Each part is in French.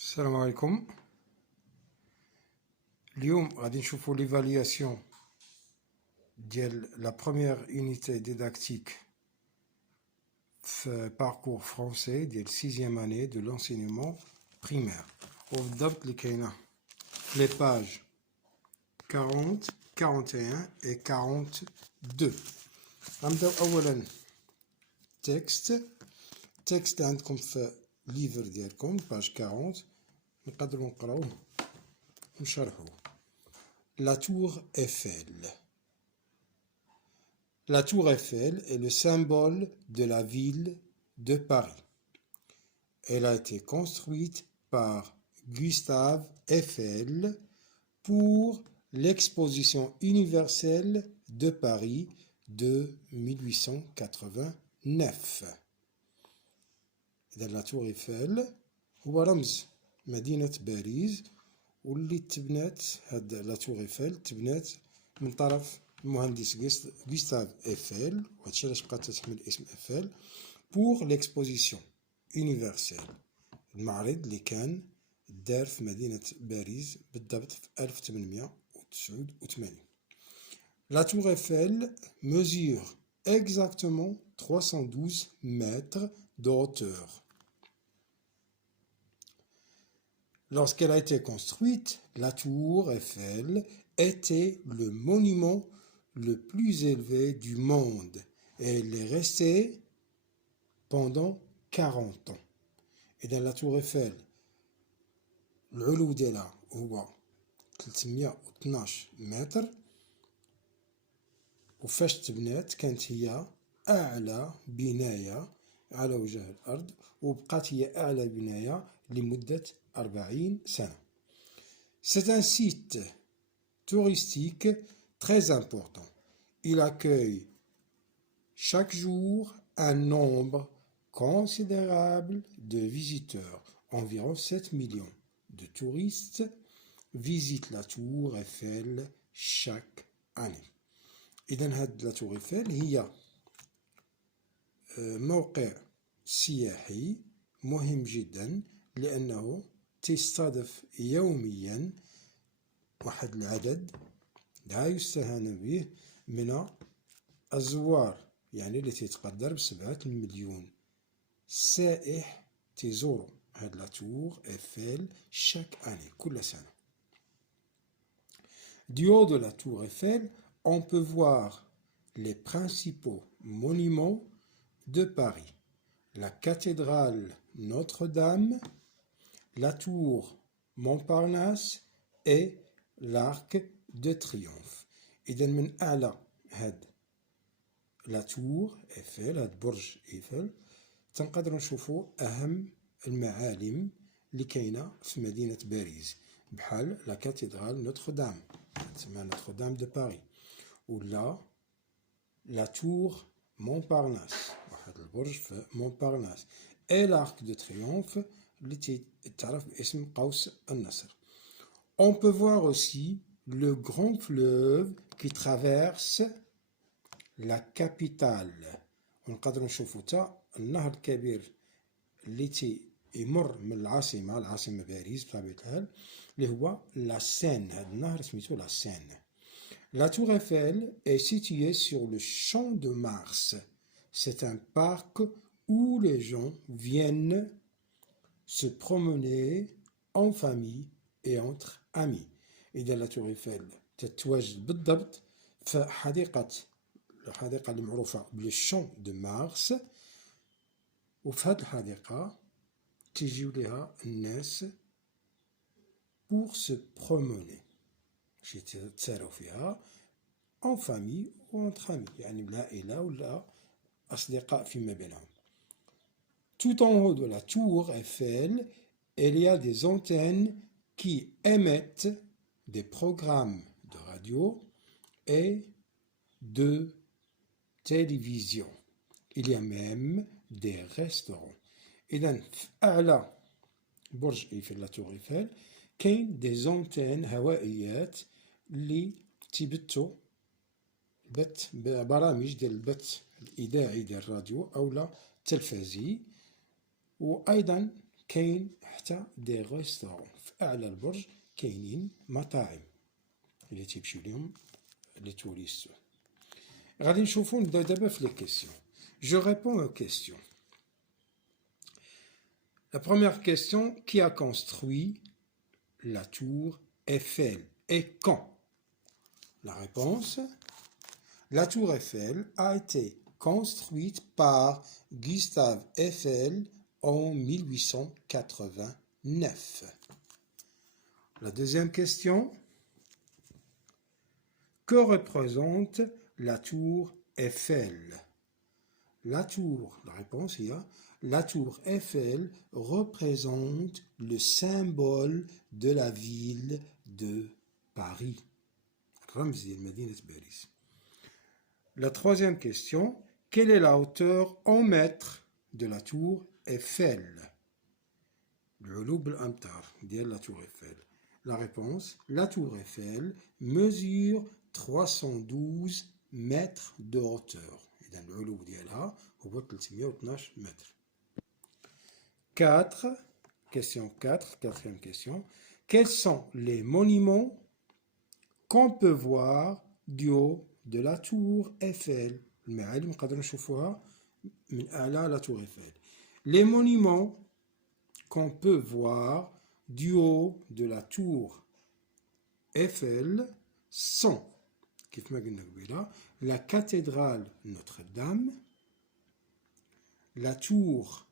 السلام عليكم. اليوم غادي نشوفوا ليفالياسيون ديال لا بروميير unité didactique في parcours français ديال 6e année de l'enseignement primaire وبالضبط اللي كاينه لي باج 40 41 et 42. غنبداو اولا تكست عندكم في ليفر ديالكم باج 40 نقدروا نقراوه ونشرحوه. La tour Eiffel. La tour Eiffel est le symbole de la ville de Paris. Elle a été construite par Gustave Eiffel pour l'exposition universelle de Paris de 1889. La tour Eiffel هو رمز مدينة باريس واللي تبنات هاد لا تور ايفل تبنات من طرف المهندس غوستاف ايفل وهادشي علاش بقات تحمل اسم ايفل بور ليكسبوزيسيون يونيفرسيل المعرض اللي كان دار في مدينة باريس بالضبط في 1889. La tour Eiffel mesure exactement 312 mètres de hauteur. Lorsqu'elle a été construite, la tour Eiffel était le monument le plus élevé du monde et elle est restée pendant 40 ans. Et dans la tour Eiffel, العلو ديالها هو 312 متر وفاش تبنات كانت هي أعلى بناية على وجه الأرض وبقات هي أعلى بناية لمدة 40 سنة. C'est un site touristique très important. Il accueille chaque jour un nombre considérable de visiteurs. Environ 7 millions de touristes visitent la tour Eiffel chaque année. إذن هاد لا تور إيفل هي موقع سياحي مهم جدا لأنه تستضيف يوميا واحد العدد لا يستهان به من الزوار يعني التي تقدر ب7 مليون سائح تزوروا هاد لا تور إيفل chaque année كل سنة. Du haut de la tour Eiffel, on peut voir les principaux monuments de Paris. La cathédrale Notre-Dame, la tour Montparnasse et l'arc de triomphe. إذا من أعلى هاد لا تور إيفل هاد برج إيفل تنقدروا نشوفوا أهم المعالم اللي كاينة في مدينة باريس بحال لا كاتدرال نوتردام تسمى نوتردام دو باريس ولا لا تور مونبارناس واحد البرج في مونبارناس اي لارك دو تريومف اللي تعرف باسم قوس النصر. On peut voir aussi le grand fleuve qui traverse la capitale. ونقدروا نشوفوا تا النهر الكبير اللي يمر من العاصمة باريس بطبيعة الحال اللي هو لا سين. هذا النهر سميتو لا سين. La tour Eiffel est située sur le champ de Mars. C'est un parc où les gens viennent se promener en famille et entre amis. إذا لا تور إيفل تتواجد بالضبط في الحديقة المعروفة بالشون دو مارس وفي هذه الحديقة تيجيو ليها الناس pour se promener يتساراو فيها en famille ou entre amis يعني بالعائلة ولا أصدقاء فيما بينهم. Tout en haut de la tour Eiffel, il y a des antennes qui émettent des programmes de radio et de télévision. Il y a même des restaurants. إذن في أعلى برج إيفل لا تور إيفل كاين دي زونتين هوائيات اللي تيبثوا برامج ديال البث الإذاعي ديال الراديو أو لا التلفزي وأيضا كاين حتى دي ريستورون في اعلى البرج كاينين مطاعم اللي تيمشيو ليهم لي توريست. غادي نشوفو نبداو دابا في لي كيسيون. جو ريبون aux questions. La première question, qui a construit la tour Eiffel et quand? La réponse, la tour Eiffel a été construite par Gustave Eiffel en 1889. La deuxième question, que représente la tour Eiffel? La réponse est la tour Eiffel représente le symbole de la ville de Paris. La troisième question, quelle est la hauteur en mètres de la tour Eiffel? La tour Eiffel. La réponse, la tour Eiffel mesure 312 mètres de hauteur. Quatrième question. Quels sont les monuments qu'on peut voir du haut de la tour Eiffel? Les monuments qu'on peut voir du haut de la tour Eiffel sont la cathédrale Notre-Dame, la tour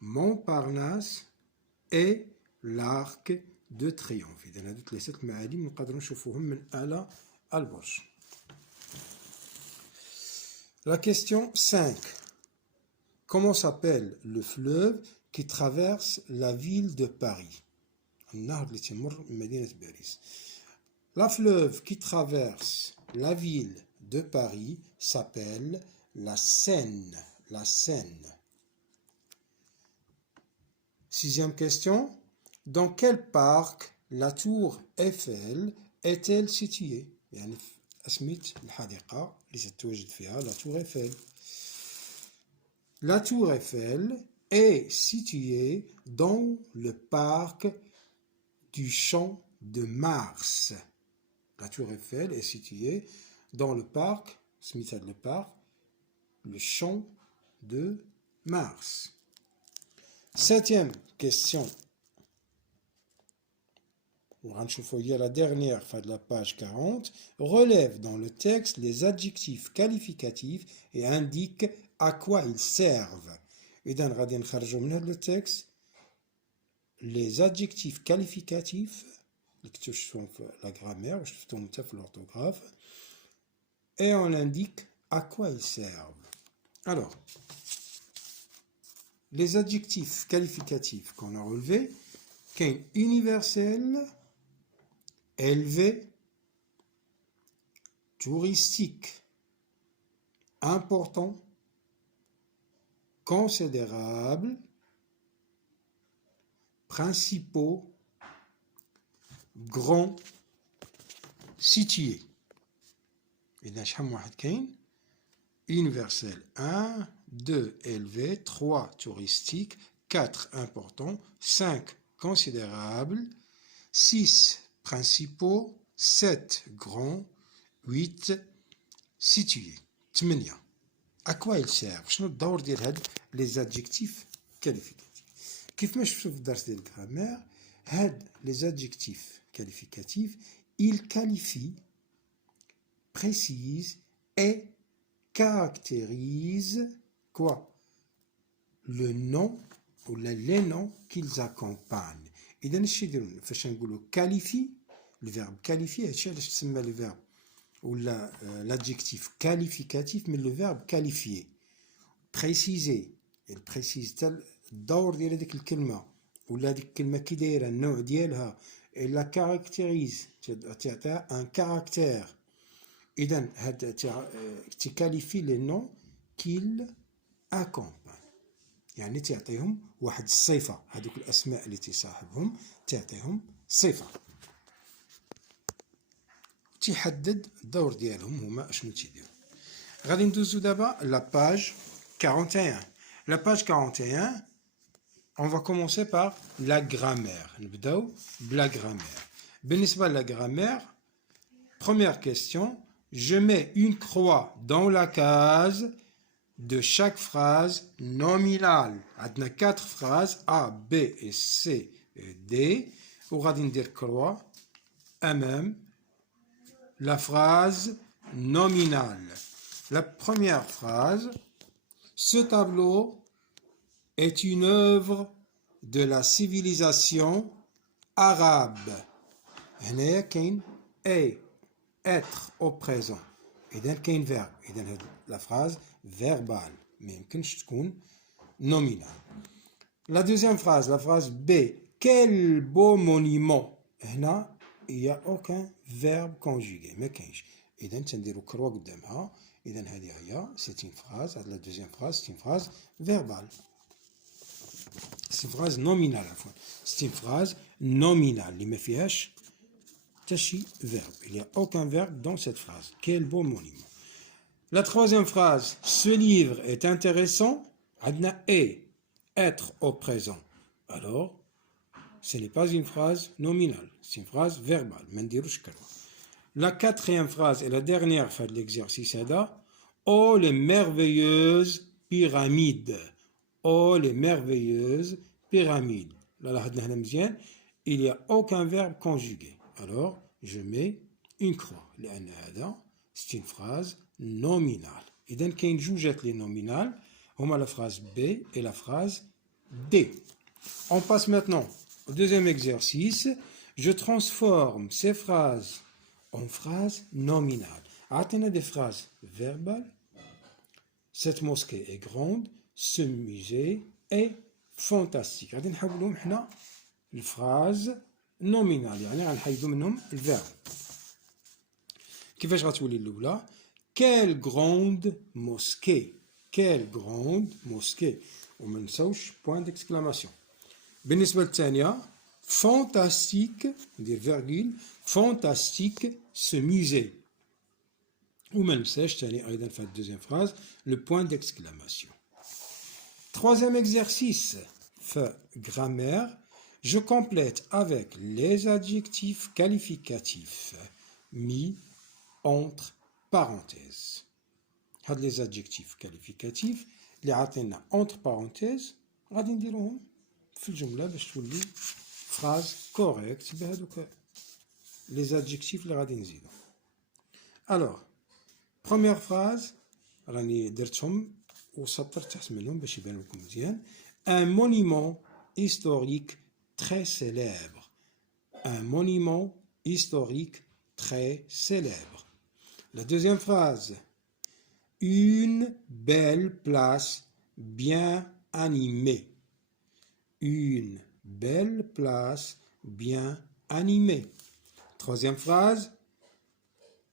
Montparnasse et l'arc de triomphe. La question 5. Comment s'appelle le fleuve qui traverse la ville de Paris? La fleuve qui traverse la ville de Paris s'appelle la Seine. La Seine. Sixième question. Dans quel parc la tour Eiffel est-elle située? يعني اسميت الحديقة اللي تتواجد فيها la tour Eiffel. La tour Eiffel est située dans le parc du Champ de Mars. La tour Eiffel est située dans le parc, le Champ de Mars. Septième question. La dernière fin de la page 40 relève dans le texte les adjectifs qualificatifs et indique à quoi ils servent. إذن غادي نخرجوا من هذا le texte les adjectifs qualificatifs اللي كتشوفوهم في la grammaire وشفتوهم حتى في l'orthographe et on indique à quoi ils servent. Alors, les adjectifs qualificatifs qu'on a relevés, qu'un universel, élevé, touristique, important, considérable, principaux, grand, situé. إذا شحال من واحد كاين؟ Universel 1, 2 élevé, 3 touristique, 4 important, 5 considérable, 6 principaux, 7 grands, 8 situés. 8. À quoi ils servent? شنو الدور ديال هاد les adjectifs qualificatifs؟ كيف ما شفتوا في الدرس ديال الجرامير هاد les adjectifs qualificatifs ils qualifient, précisent et caractérisent quoi? Le nom ou les noms qu'ils accompagnent. إذا الشيء يديرون فاش نقولوا qualifie le verbe qualifier هادشي علاش تسمى le verbe ولا l'adjectif qualificatif من le verbe qualifier. préciser il précise حتى الدور ديال هذيك الكلمة ولا هذيك الكلمة كي دايرة النوع ديالها إلا caractérise تعطيها un caractère. إذن هاد تكاليفي لي نون كيل أكومبان يعني تعطيهم واحد الصفة هذوك الأسماء اللي تصاحبهم تعطيهم صفة تحدد الدور ديالهم هما اشنو تيديروا. غادي ندوزو دابا لا باج 41. لا باج 41 On va commencer par la grammaire. نبداو بلا grammaire. بالنسبة la grammaire, première question, je mets une croix dans la case de chaque phrase nominale. عندنا 4 phrases A, B et C et D. وغادي ندير croix أمام la phrase nominale. La première phrase, ce tableau est une œuvre de la civilisation arabe. هنا كاين A, être au présent. إذا كاين verbe. إذا la phrase verbale. ما يمكنش تكون nominale. La deuxième phrase, la phrase B. Quel beau monument. هنا il n'y a aucun verbe conjugué. ما كاينش. إذا تنديرو كروة قدامها. إذا هذه هي c'est une phrase. La deuxième phrase c'est une phrase verbale. C'est une phrase nominale. C'est une phrase nominale. اللي ما فيهاش حتى شي verbe. Il n'y a aucun verbe dans cette phrase. Quel beau monument. La troisième phrase. Ce livre est intéressant. عندنا est. Être au présent. Alors, ce n'est pas une phrase nominale. C'est une phrase verbale. ما نديروش كروة. La quatrième phrase et la dernière fin de l'exercice هذا. Oh les merveilleuses pyramides. Oh les merveilleuses pyramides. Là, il n'y a aucun verbe conjugué. Alors, je mets une croix. C'est une phrase nominale. Et donc, il y a جوجات les nominales. On a la phrase B et la phrase D. On passe maintenant au deuxième exercice. Je transforme ces phrases en phrases nominales. On a des phrases verbales. Cette mosquée est grande. Ce musée est fantastique. غادي نحولهم حنا الفراز نومينال يعني غنحيدو منهم الفيرب. كيفاش غتولي الاولى؟ Quelle grande mosquée. Quelle grande mosquée. وما نساوش بوان ديكسكلاماسيون. بالنسبه للثانيه fantastique ندير فيرغول fantastique ce musée. وما ننساش ثاني ايضا في الدوزيام فراز لو بوان ديكسكلاماسيون. Troisième exercice, grammaire, je complète avec les adjectifs qualificatifs mis entre parenthèses. Les adjectifs qualificatifs اللي عطينا entre parenthèses غادي نديروهم في الجملة باش تولي phrase correcte بهذوك les adjectifs اللي غادي نزيدو. Alors, première phrase راني درتهم وسطر تحت منهم باش يبان لكم مزيان. Un monument historique très célèbre. Un monument historique très célèbre. La deuxième phrase. Une belle place bien animée. Une belle place bien animée. Troisième phrase.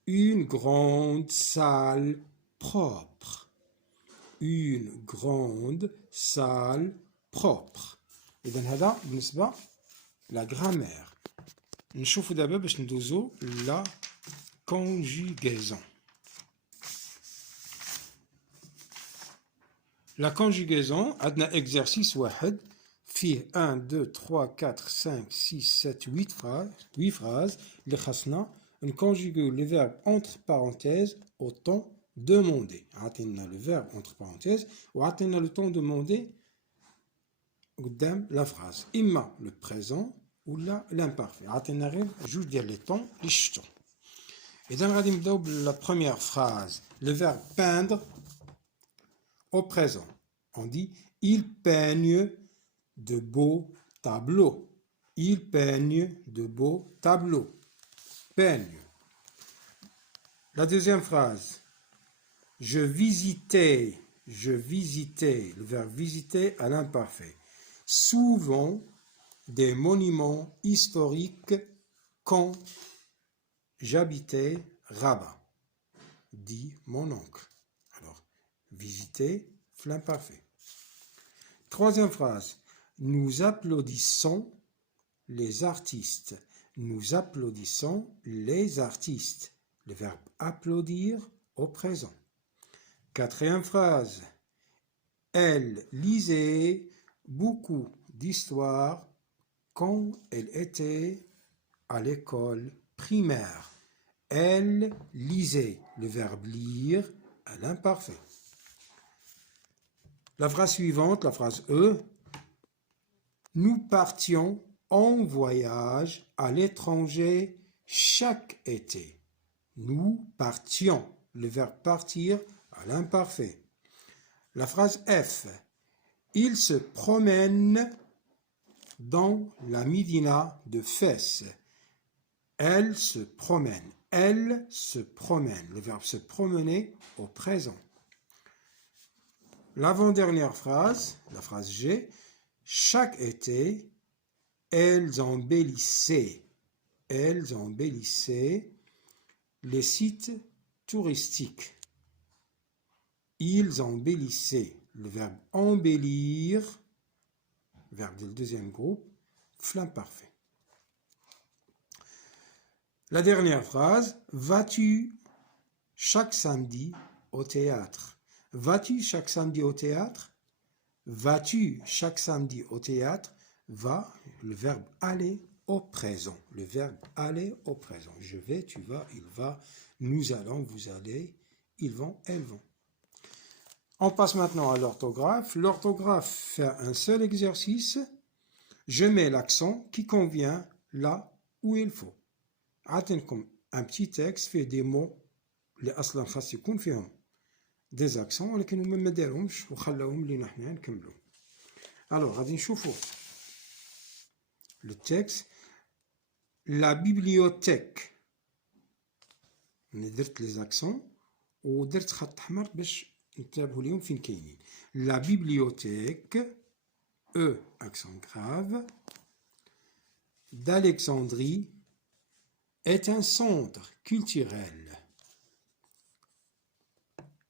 Une grande salle propre. Une grande salle propre. إذا هذا بالنسبة la grammaire. نشوفوا دابا باش ندوزو la conjugaison. La conjugaison عندنا exercice واحد فيه 1 2 3 4 5 6 7 8 phrases اللي خاصنا نكونجوغيو les verbes entre parenthèses au temps demandé. عطينا le verbe entre parenthèses وعطينا le temps demandé قدام la phrase. إما le présent ولا l'imparfait. عطينا غير جوج ديال لي طون اللي شفتو. إذا غادي نبداو بلا première phrase. Le verbe peindre au présent. On dit ils peignent de beaux tableaux. Ils peignent de beaux tableaux. Peigne. La deuxième phrase. Je visitais, le verbe visiter à l'imparfait. Souvent des monuments historiques quand j'habitais Rabat, dit mon oncle. Alors, visiter, l'imparfait. Troisième phrase. Nous applaudissons les artistes. Nous applaudissons les artistes. Le verbe applaudir au présent. Quatrième phrase. Elle lisait beaucoup d'histoire quand elle était à l'école primaire. Elle lisait le verbe lire à l'imparfait. La phrase suivante, la phrase E. Nous partions en voyage à l'étranger chaque été. Nous partions, le verbe partir à l'imparfait. La phrase F. Il se promène dans la Médina de Fès. Elle se promène. Elle se promène. Le verbe se promener au présent. L'avant-dernière phrase, la phrase G. Chaque été, elles embellissaient les sites touristiques. Ils embellissaient. Le verbe embellir, verbe du deuxième groupe, l'imparfait. La dernière phrase, vas-tu chaque samedi au théâtre? Vas-tu chaque samedi au théâtre? Vas-tu chaque samedi au théâtre? Va, le verbe aller au présent. Le verbe aller au présent. Je vais, tu vas, il va, nous allons, vous allez, ils vont, elles vont. On passe maintenant à l'orthographe. L'orthographe fait un seul exercice. Je mets l'accent qui convient là où il faut. عطينكم un petit texte fait des mots اللي اصلا خاص يكون فيهم des accents ولكن هما ما داروهمش وخلاوهم لينا حنا نكملوا. Alors غادي نشوفوا le texte. La bibliothèque. درت les accents ودرت خط احمر باش نتابعوا ليهم فين كاينين. La bibliothèque, E accent grave, d'Alexandrie est un centre culturel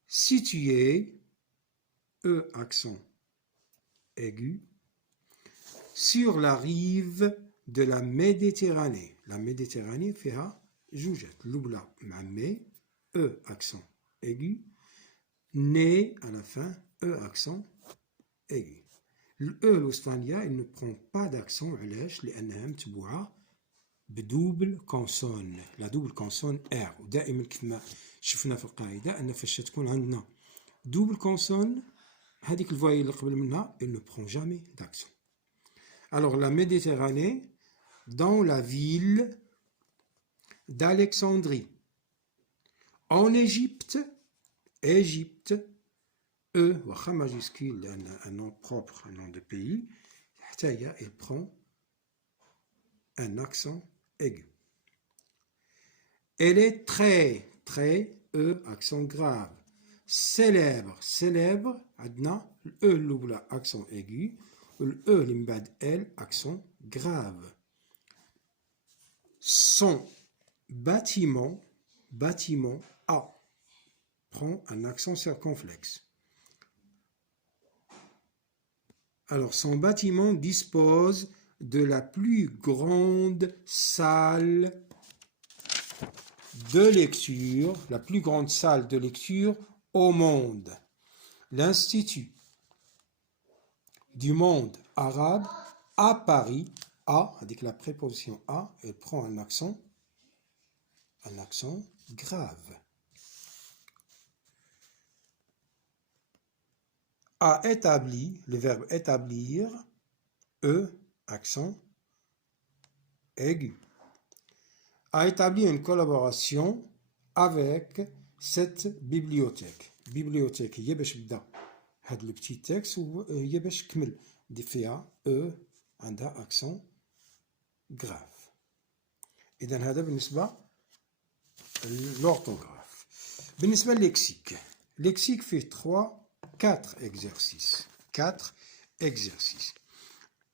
situé, E accent aigu, sur la rive de la Méditerranée. La Méditerranée فيها جوجات الأولى مع مي E accent aigu, né à la fin, E accent aigu. Le E l'Australia, il ne prend pas d'accent. علاش؟ لأنها متبوعة بدوبل كونسون. لا دوبل كونسون ار. ودائما كما شفنا في القاعدة أن فاش تكون عندنا دوبل كونسون هذيك الفواي اللي قبل منها il ne prend jamais d'accent. Alors la Méditerranée, dans la ville d'Alexandrie. En Égypte, Égypte, E, واخا majuscule لأن un nom propre, un nom de pays, حتى هي il prend un accent aigu. Elle est très, très, E, accent grave. Célèbre, célèbre, عندنا E الأولى accent aigu, le E اللي من بعد L accent grave. Son bâtiment, bâtiment A, prend un accent circonflexe. Alors, son bâtiment dispose de la plus grande salle de lecture, la plus grande salle de lecture au monde. L'Institut du monde arabe à Paris, A, avec la préposition A, elle prend un accent grave. A établi, le verbe établir, E, accent aigu. A établi une collaboration avec cette bibliothèque. Bibliothèque, هي باش بدا هاد لو بتي تكست وهي باش تكمل دي فيها E عندها accent grave. إذا هذا بالنسبة للأورثوغراف. بالنسبة لللكسيك. لكسيك فيه 4 exercices. 4 exercices.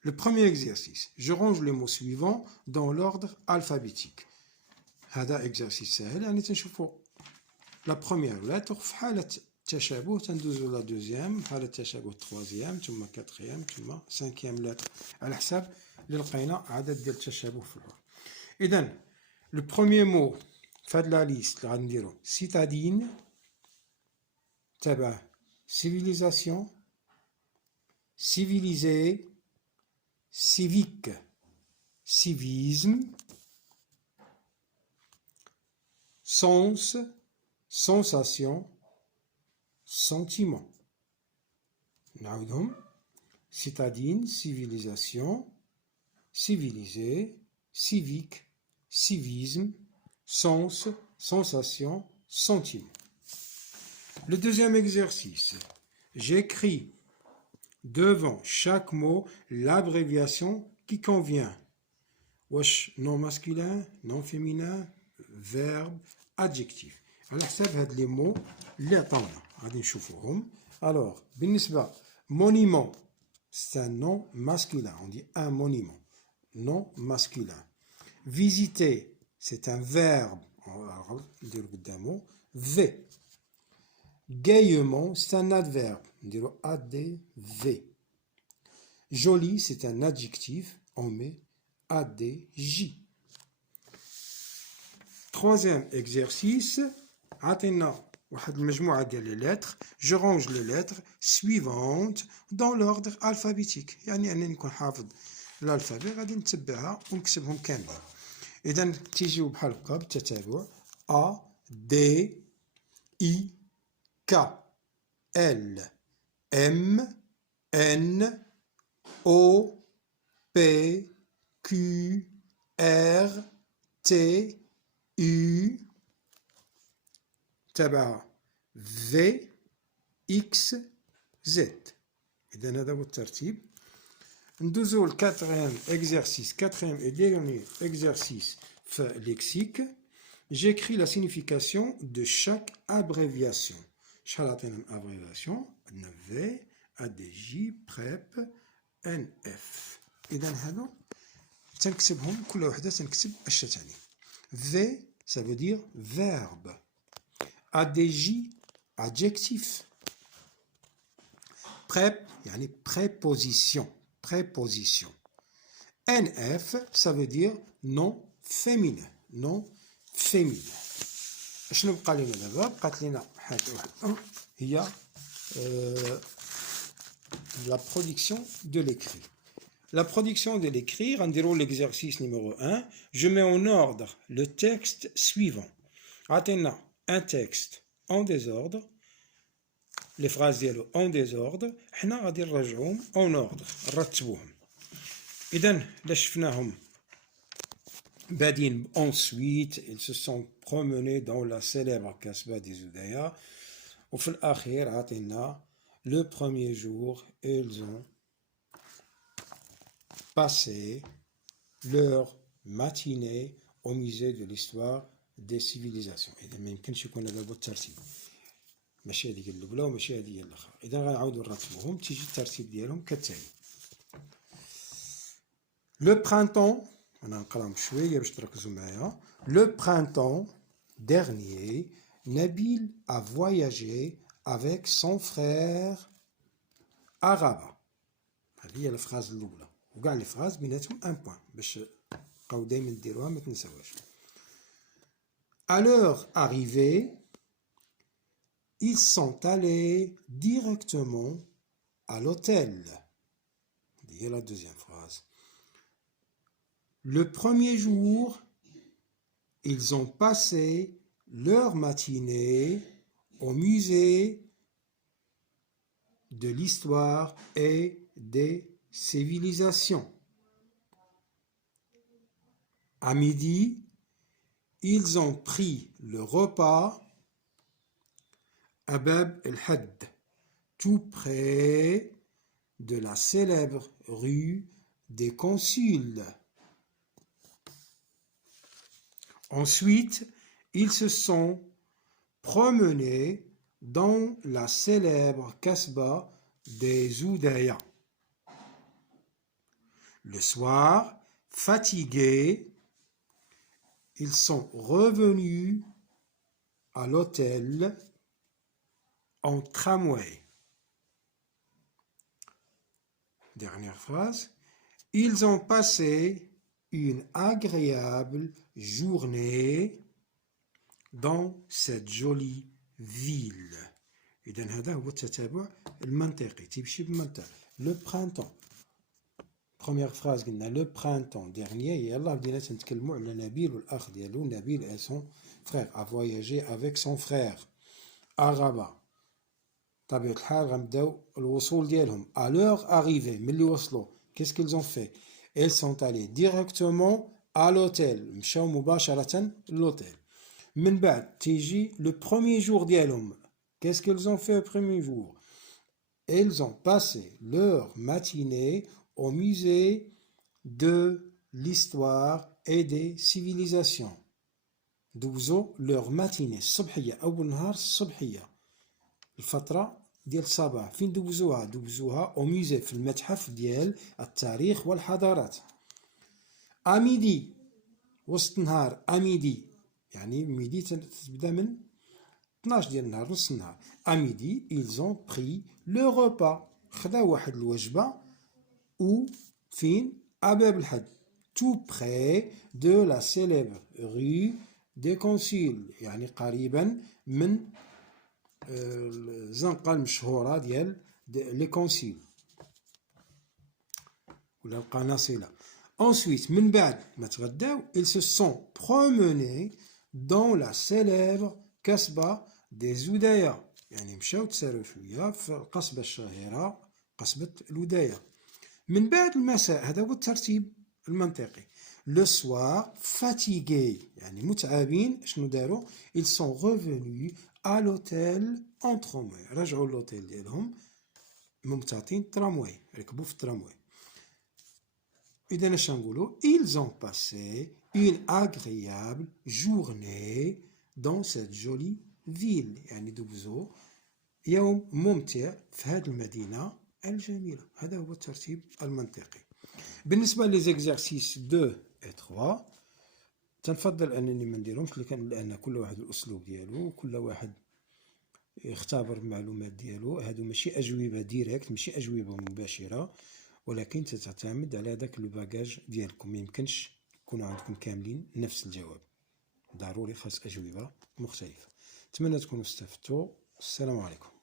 Le premier exercice, je range les mots suivants dans l'ordre alphabétique. هذا exercice سهل يعني تنشوفوا la première lettre في حالة تشابه تندوزوا la deuxième في حالة تشابه troisième ثم quatrième ثم cinquième lettre على حساب اللي لقينا عدد ديال التشابه في الحروف. إذن le premier mot في هاد لا ليست اللي غنديرو citadine تبع civilisation, civilisé, civique, civisme, sens, sensation, sentiment. نعودهم citadine, civilisation, civilisé, civique, civisme, sens, sensation, sentiment. Le deuxième exercice, j'écris devant chaque mot l'abréviation qui convient. Wesh non masculin, non féminin, verbe, adjectif. على حساب هاد les mots اللي عطاونا غادي نشوفوهم. Alors, بالنسبة monument, c'est un nom masculin, on dit un monument, nom masculin. Visiter, c'est un verbe, on va dire قدامه v. Gaillement, c'est un adverbe, on dit adv. Joli, c'est un adjectif, on met adj. Troisième exercice, عطينا واحد المجموعة ديال les lettres, je range les lettres suivantes dans l'ordre alphabétique. يعني أنني نكون حافظ الألفابي غادي نتبعها ونكتبهم كاملين. إذا تيجيو بحال هكا بالتتابع: A, D, I, K, L, M, N, O, P, Q, R, T, U, تبع V, X, Z. إذا هذا هو الترتيب. ندوزو الكاتريام exercice, quatrième et dernier exercice lexique. J'écris la signification de chaque abréviation. شحال عطينا abréviation؟ عندنا V, ADJ, PREP, NF. إذا هادو تنكتبهم كل وحدة تنكتب اش تعني. V, ça veut dire verbe. ADJ, adjectif. PREP, يعني préposition. Préposition. NF, ça veut dire nom féminin. Nom féminin. شنو بقى لنا دابا؟ بقات لنا حاجة واحدة هي la production de l'écrit. La production de l'écrit, rendez-vous l'exercice numéro 1. Je mets en ordre le texte suivant. عطينا un texte en désordre. Les phrases ديالو en désordre. حنا غادي نرجعوهم en ordre. نرتبوهم. إذا لا شفناهم بادين ensuite, ils se sont promenés dans la célèbre Casbah des Oudaya. وفي الأخير عطينا le premier jour, ils ont passé leur matinée au musée de l'histoire des civilisations. إذا ما يمكنش يكون هذا هو الترتيب. ماشي هذيك الأولى وماشي هذه الأخرى. إذا غنعاودو نرتبوهم تيجي الترتيب ديالهم كالتالي. Le printemps, أنا نقراهم شوية باش تركزوا معايا. Le printemps dernier, Nabil a voyagé avec son frère à Rabat. هذه هي الفراز الأولى. وكاع لي فراز بيناتهم ان بوان باش تبقاو دائما ديروها ما تنساوهاش. À leur arrivée, ils sont allés directement à l'hôtel. C'est la deuxième phrase. Le premier jour, ils ont passé leur matinée au musée de l'histoire et des civilisations. À midi, ils ont pris le repas à Bab el-Had, tout près de la célèbre rue des Consuls. Ensuite, ils se sont promenés dans la célèbre Casbah des Oudaya. Le soir, fatigués, ils sont revenus à l'hôtel en tramway. Dernière phrase. Ils ont passé une agréable journée dans cette jolie ville. إذا هذا هو التتابع المنطقي تيمشي بالمنطق. Le printemps. بروميير فراز قلنا لو برانتون ديرنيي، يلاه بدينا تنتكلموا على نبيل والاخ ديالو نبيل اي سون فرير ا فواياجي افيك سون فرير. اغابا طبيعة الحال غنبداو الوصول ديالهم ا لور اريفي، ملي وصلوا كيس كيلز اون في؟ ils sont allés directement à l'hôtel، مشاو مباشرة للوتيل. من بعد تيجي لو بروميير جور ديالهم، qu'est-ce qu'ils ont fait au premier jour؟ Ils ont passé leur matinée au musée de l'histoire et des civilisations. دوزو leur matinée الصبحية، أول نهار الصبحية، الفترة ديال الصباح. فين دوزوها؟ دوزوها au musée، في المتحف ديال التاريخ والحضارات. أميدي وسط النهار، أميدي يعني ميدي تبدا من 12 ديال النهار، نص النهار. أميدي ils ont pris le repas، خداو واحد الوجبة و فين؟ أباب الحد، tout près de la célèbre rue des Conciles، يعني قريبا من الزنقة المشهورة ديال لي كونسيل ولا القناصلة. Ensuite من بعد ما تغداو ils se sont promenés dans la célèbre كسبة des زودايا، يعني مشاو تساروا شوية في القصبة الشهيرة قصبة الوداية. من بعد المساء، هذا هو الترتيب المنطقي. لو سوار fatigués يعني متعبين، شنو داروا؟ ils sont revenus à l'hôtel en tramway، رجعوا للوتيل ديالهم ممتطين ترامواي، ركبوا في الترامواي. إذا اش نقولوا؟ ils ont passé une agréable journée dans cette jolie ville، يعني دوزوا يوم ممتع في هذه المدينة الجميلة. هذا هو الترتيب المنطقي. بالنسبة لزيكزارسيس 2 و 3 تنفضل أنني ما نديرهمش، لأن كل واحد الأسلوب ديالو وكل واحد يختبر المعلومات ديالو. هادو ماشي أجوبة ديريكت، ماشي أجوبة مباشرة، ولكن تعتمد على داك لو باجاج ديالكم. ميمكنش يكونوا عندكم كاملين نفس الجواب، ضروري خاص أجوبة مختلفة. نتمنى تكونوا استفدتوا. السلام عليكم.